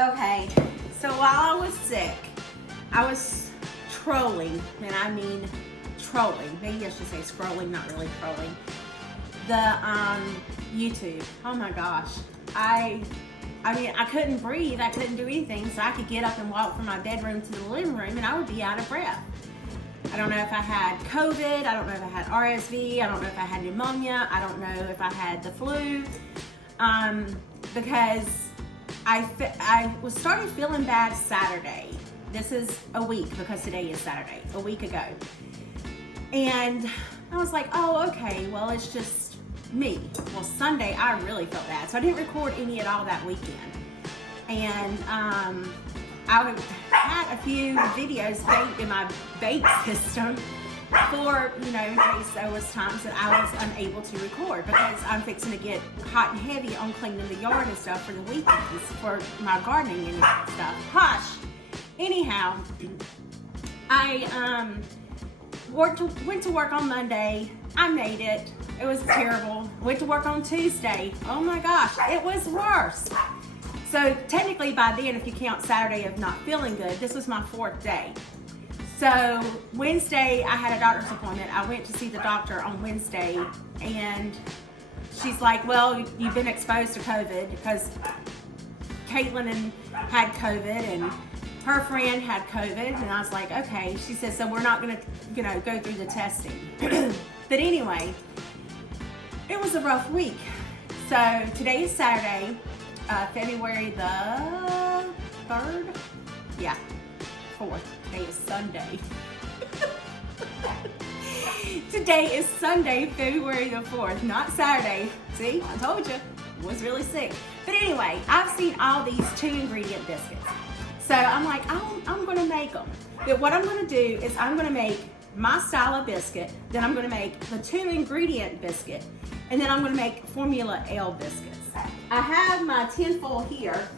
Okay, so while I was sick, I was trolling, and I mean trolling. Maybe I should say scrolling, not really trolling. The YouTube. Oh my gosh. I mean, I couldn't breathe. I couldn't do anything, so I could get up and walk from my bedroom to the living room, and I would be out of breath. I don't know if I had COVID. I don't know if I had RSV. I don't know if I had pneumonia. I don't know if I had the flu. Because I was started feeling bad Saturday. This is a week because today is Saturday, a week ago. And I was like, oh, okay, well, it's just me. Well, Sunday, I really felt bad. So I didn't record any at all that weekend. And I had a few videos baked in my bake system for, in case there was times that I was unable to record because I'm fixing to get hot and heavy on cleaning the yard and stuff for the weekends for my gardening and stuff. Hush! Anyhow, I went to work on Monday. I made it. It was terrible. Went to work on Tuesday. Oh my gosh, it was worse. So technically by then, if you count Saturday of not feeling good, this was my 4th day. So Wednesday, I had a doctor's appointment. I went to see the doctor on Wednesday, and she's like, well, you've been exposed to COVID because Caitlin had COVID and her friend had COVID. And I was like, okay. She said, so we're not gonna, go through the testing. But anyway, it was a rough week. So today is Saturday, February the 3rd? Yeah, 4th. Today is Sunday. Today is Sunday, February the 4th, not Saturday. See, I told you, I was really sick. But anyway, I've seen all these 2-ingredient biscuits. So I'm like, I'm gonna make them. But what I'm gonna do is I'm gonna make my style of biscuit, then I'm gonna make the 2-ingredient biscuit, and then I'm gonna make Formula L biscuits. I have my tinfoil here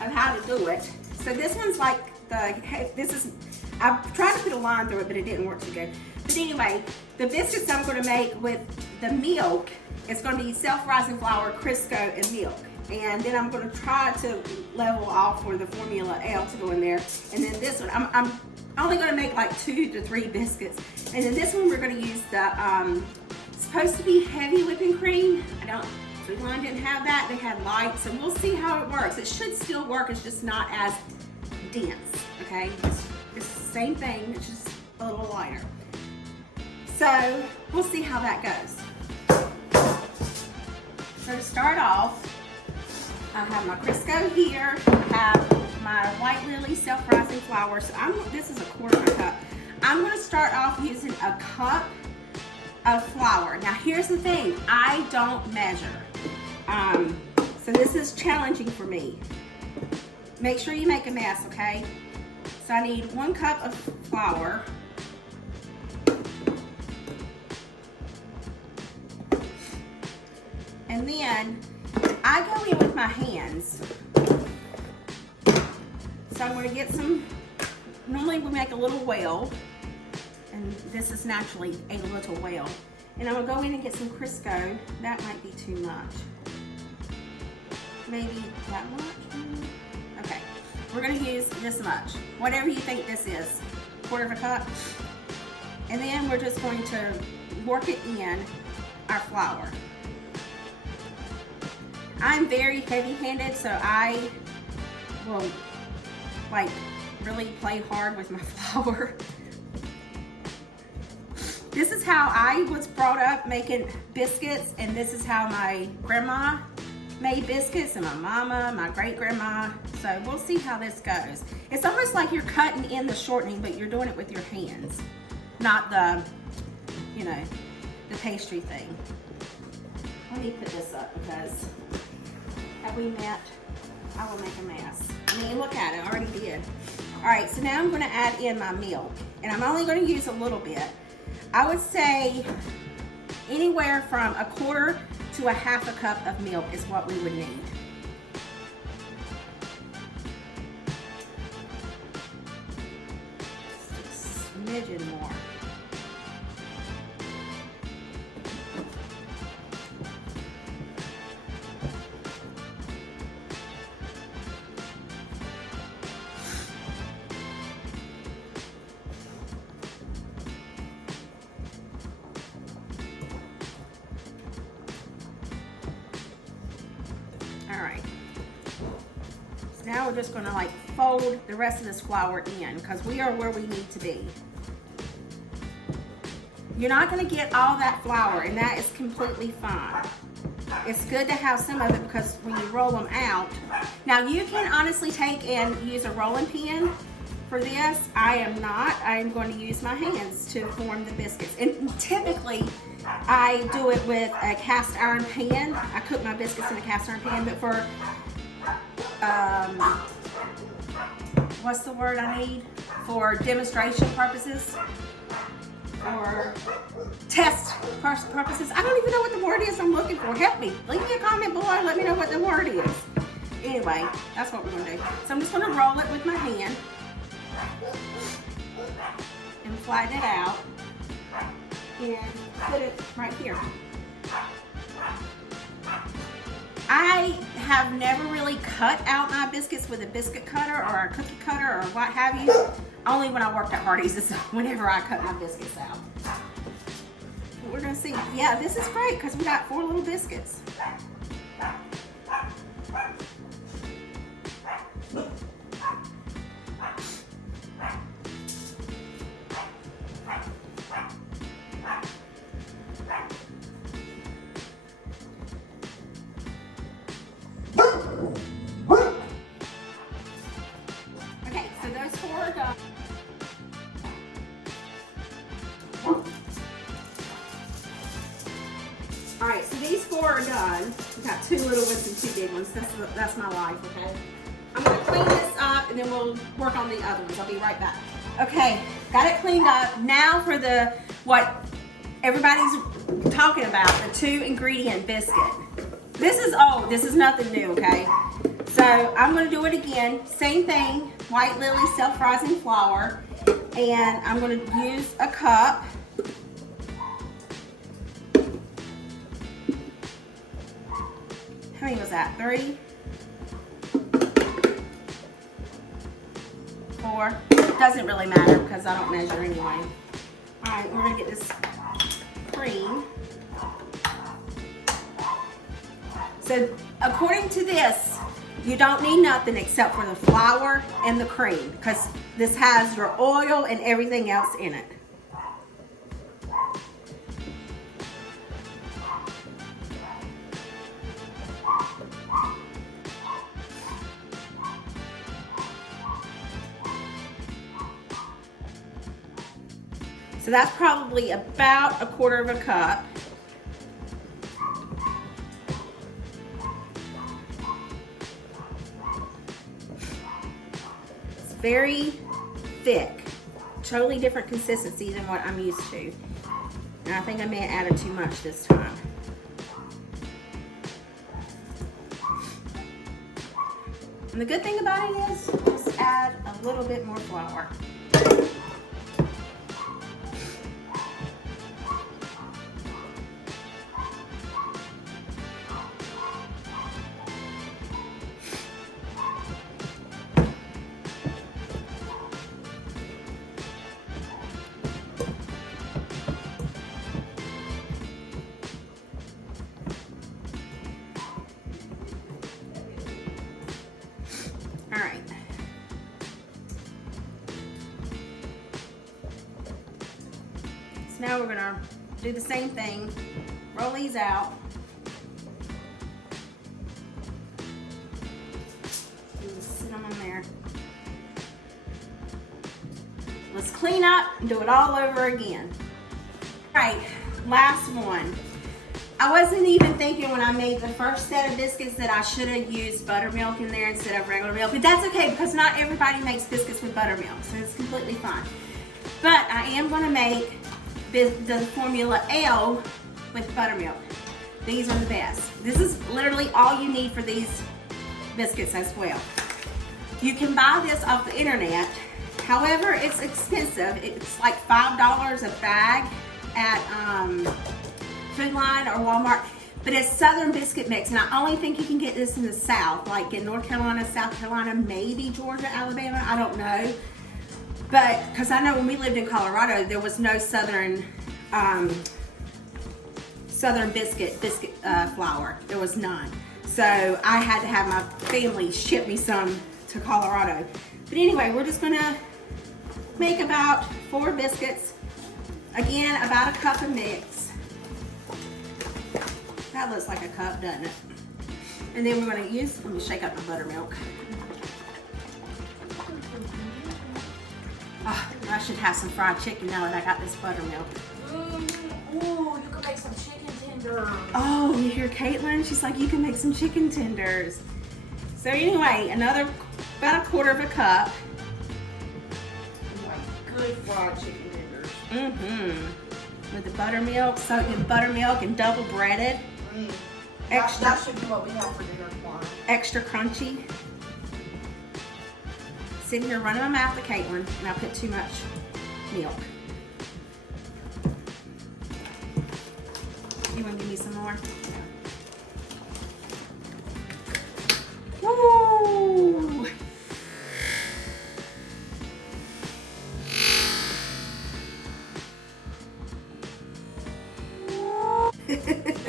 of how to do it. So this one's like I've tried to put a line through it, but it didn't work too good. But anyway, the biscuits I'm gonna make with the milk, it's gonna be self-rising flour, Crisco, and milk. And then I'm gonna try to level off for the Formula L to go in there. And then this one, I'm only gonna make like 2 to 3 biscuits. And then this one we're gonna use the, supposed to be heavy whipping cream. One didn't have that, they had light, so we'll see how it works. It should still work, it's just not as dense, okay? It's the same thing, it's just a little lighter. So, we'll see how that goes. So to start off, I have my Crisco here, I have my White Lily self-rising flour, so this is a 1/4 cup. I'm gonna start off using a cup of flour. Now here's the thing, I don't measure. So this is challenging for me. Make sure you make a mess, okay? So I need 1 cup of flour. And then I go in with my hands. So I'm gonna get some, normally we make a little well, and this is naturally a little well. And I'm gonna go in and get some Crisco. That might be too much. Maybe that much? Okay, we're gonna use this much. Whatever you think this is, 1/4 cup. And then we're just going to work it in our flour. I'm very heavy-handed, so I will like really play hard with my flour. This is how I was brought up making biscuits, and this is how my grandma made biscuits, and my mama, my great-grandma. So we'll see how this goes. It's almost like you're cutting in the shortening, but you're doing it with your hands, not the, the pastry thing. Let me put this up because have we met? I will make a mess. I mean, look at it, I already did. All right, so now I'm gonna add in my milk, and I'm only gonna use a little bit. I would say anywhere from 1/4 to 1/2 cup of milk is what we would need. Just a smidgen more. All right. So now we're just gonna like fold the rest of this flour in because we are where we need to be. You're not gonna get all that flour, and that is completely fine. It's good to have some of it because when you roll them out, now you can honestly take and use a rolling pin for this. I am not. I am going to use my hands to form the biscuits. And typically, I do it with a cast iron pan. I cook my biscuits in a cast iron pan, but for, what's the word I need? For demonstration purposes, or test purposes. I don't even know what the word is I'm looking for. Help me. Leave me a comment below. Let me know what the word is. Anyway, that's what we're going to do. So I'm just going to roll it with my hand and flatten it out and put it right here. I have never really cut out my biscuits with a biscuit cutter or a cookie cutter or what have you. Only when I worked at Hardee's is whenever I cut my biscuits out. We're gonna see. Yeah, this is great because we got 4 little biscuits. Okay, so those 4 are done. All right, so these 4 are done. We've got 2 little ones and 2 big ones. That's my life, okay? I'm gonna clean this up and then we'll work on the other ones. I'll be right back. Okay, got it cleaned up. Now for the, what everybody's talking about, the 2 ingredient biscuit. This is nothing new, okay? So I'm gonna do it again. Same thing, White Lily self-rising flour. And I'm gonna use a cup. How many was that? 3? 4? Doesn't really matter because I don't measure anyway. All right, we're gonna get this cream. So according to this, you don't need nothing except for the flour and the cream because this has your oil and everything else in it. So that's probably about 1/4 of a cup. It's very thick, totally different consistency than what I'm used to. And I think I may have added too much this time. And the good thing about it is, just add a little bit more flour. All right. So now we're gonna do the same thing. Roll these out. And sit them on there. Let's clean up and do it all over again. All right, last one. I wasn't even thinking when I made the first set of biscuits that I should have used buttermilk in there instead of regular milk, but that's okay because not everybody makes biscuits with buttermilk, so it's completely fine. But I am going to make the Formula L with buttermilk. These are the best. This is literally all you need for these biscuits as well. You can buy this off the internet. However, it's expensive. It's like $5 a bag at Food Line or Walmart, but it's Southern biscuit mix, and I only think you can get this in the South, like in North Carolina, South Carolina, maybe Georgia, Alabama, I don't know. But because I know when we lived in Colorado, there was no Southern biscuit flour. There was none. So I had to have my family ship me some to Colorado. But anyway, we're just gonna make about 4 biscuits. Again, about a cup of mix. That looks like a cup, doesn't it? And then we're gonna use, let me shake up my buttermilk. Oh, I should have some fried chicken now that I got this buttermilk. Ooh, you can make some chicken tenders. Oh, you hear Caitlin? She's like, you can make some chicken tenders. So anyway, about a quarter of a cup. Like good fried chicken tenders. With the buttermilk, soaked in buttermilk and double breaded. Extra. That should be what we have for dinner tomorrow. Extra crunchy. Sitting here running my mouth to Caitlin, and I put too much milk. You want to give me some more? Woo!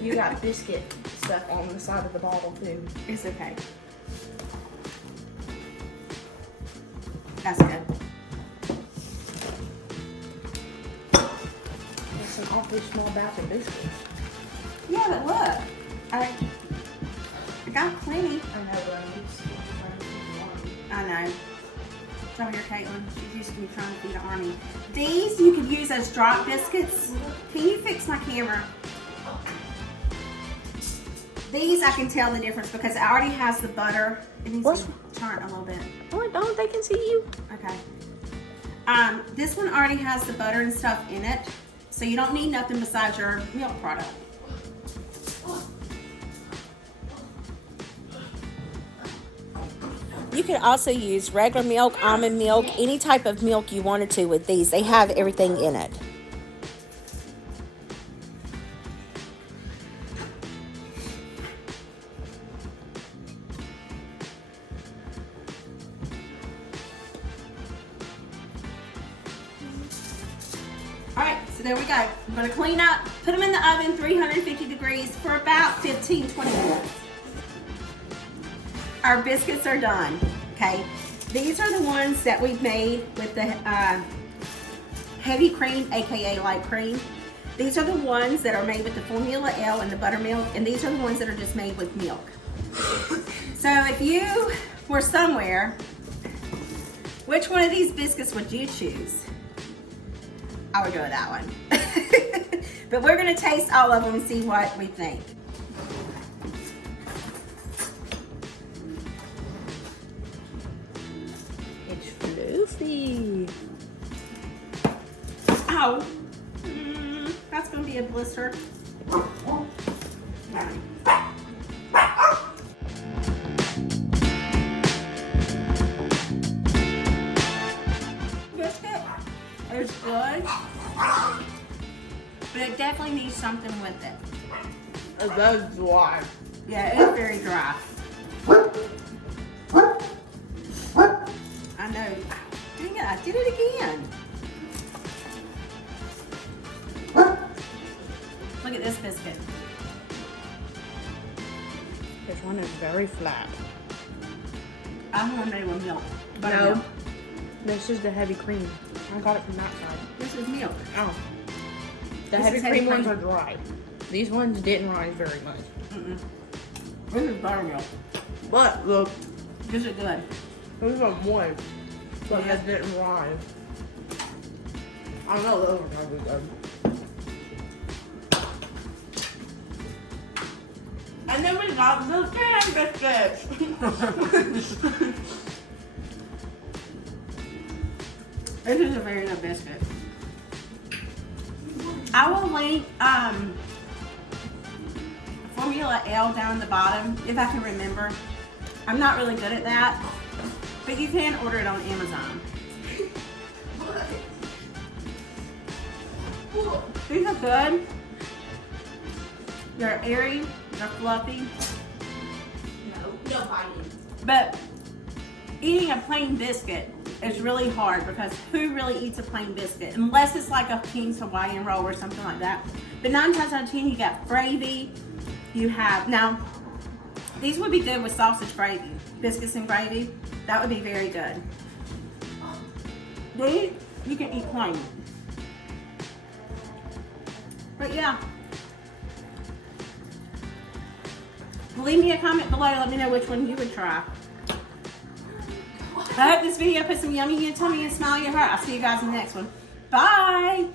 You got biscuit stuff on the side of the bottle too. It's okay. That's good. It's an awfully small batch of biscuits. Yeah, but look, I got plenty. I know, but I know. Y'all hear Caitlin? She's used to me trying to feed an army. These you could use as drop biscuits. Can you fix my camera? These I can tell the difference because it already has the butter. It needs to turn a little bit. Oh, don't they can see you? Okay. This one already has the butter and stuff in it, so you don't need nothing besides your milk product. You could also use regular milk, almond milk, any type of milk you wanted to with these. They have everything in it. All right, so there we go. I'm gonna clean up, put them in the oven, 350 degrees for about 15, 20 minutes. Our biscuits are done, okay? These are the ones that we've made with the heavy cream, AKA light cream. These are the ones that are made with the Formula L and the buttermilk, and these are the ones that are just made with milk. So if you were somewhere, which one of these biscuits would you choose? I would go with that one. But we're gonna taste all of them and see what we think. It's fluffy. Ow. That's gonna be a blister. Biscuit is good, but it definitely needs something with it. It does dry. Yeah, it is very dry. I know. Dang it, I did it again. Look at this biscuit. This one is very flat. I'm one made with milk. No, Buttermilk. this is the heavy cream. I got it from that side. This is milk. Oh. The This heavy is heavy cream ones cream. are dry. These ones didn't rise very much. This is buttermilk. But look, This is good. these are moist. But Yeah. this didn't rise. I don't know, those are probably good. And then we got the pan biscuits. This is a very good biscuit. I will link Formula L down the bottom if I can remember. I'm not really good at that, but you can order it on Amazon. These are good. They're airy, they're fluffy. No biting. But eating a plain biscuit is really hard because who really eats a plain biscuit? Unless it's like a King's Hawaiian roll or something like that. But 9 times out of 10, you got gravy. You have, now, These would be good with sausage gravy, biscuits and gravy. That would be very good. These, you can eat plain. But yeah. Leave me a comment below. Let me know which one you would try. I hope this video put some yummy in your tummy and smile in your heart. I'll see you guys in the next one. Bye.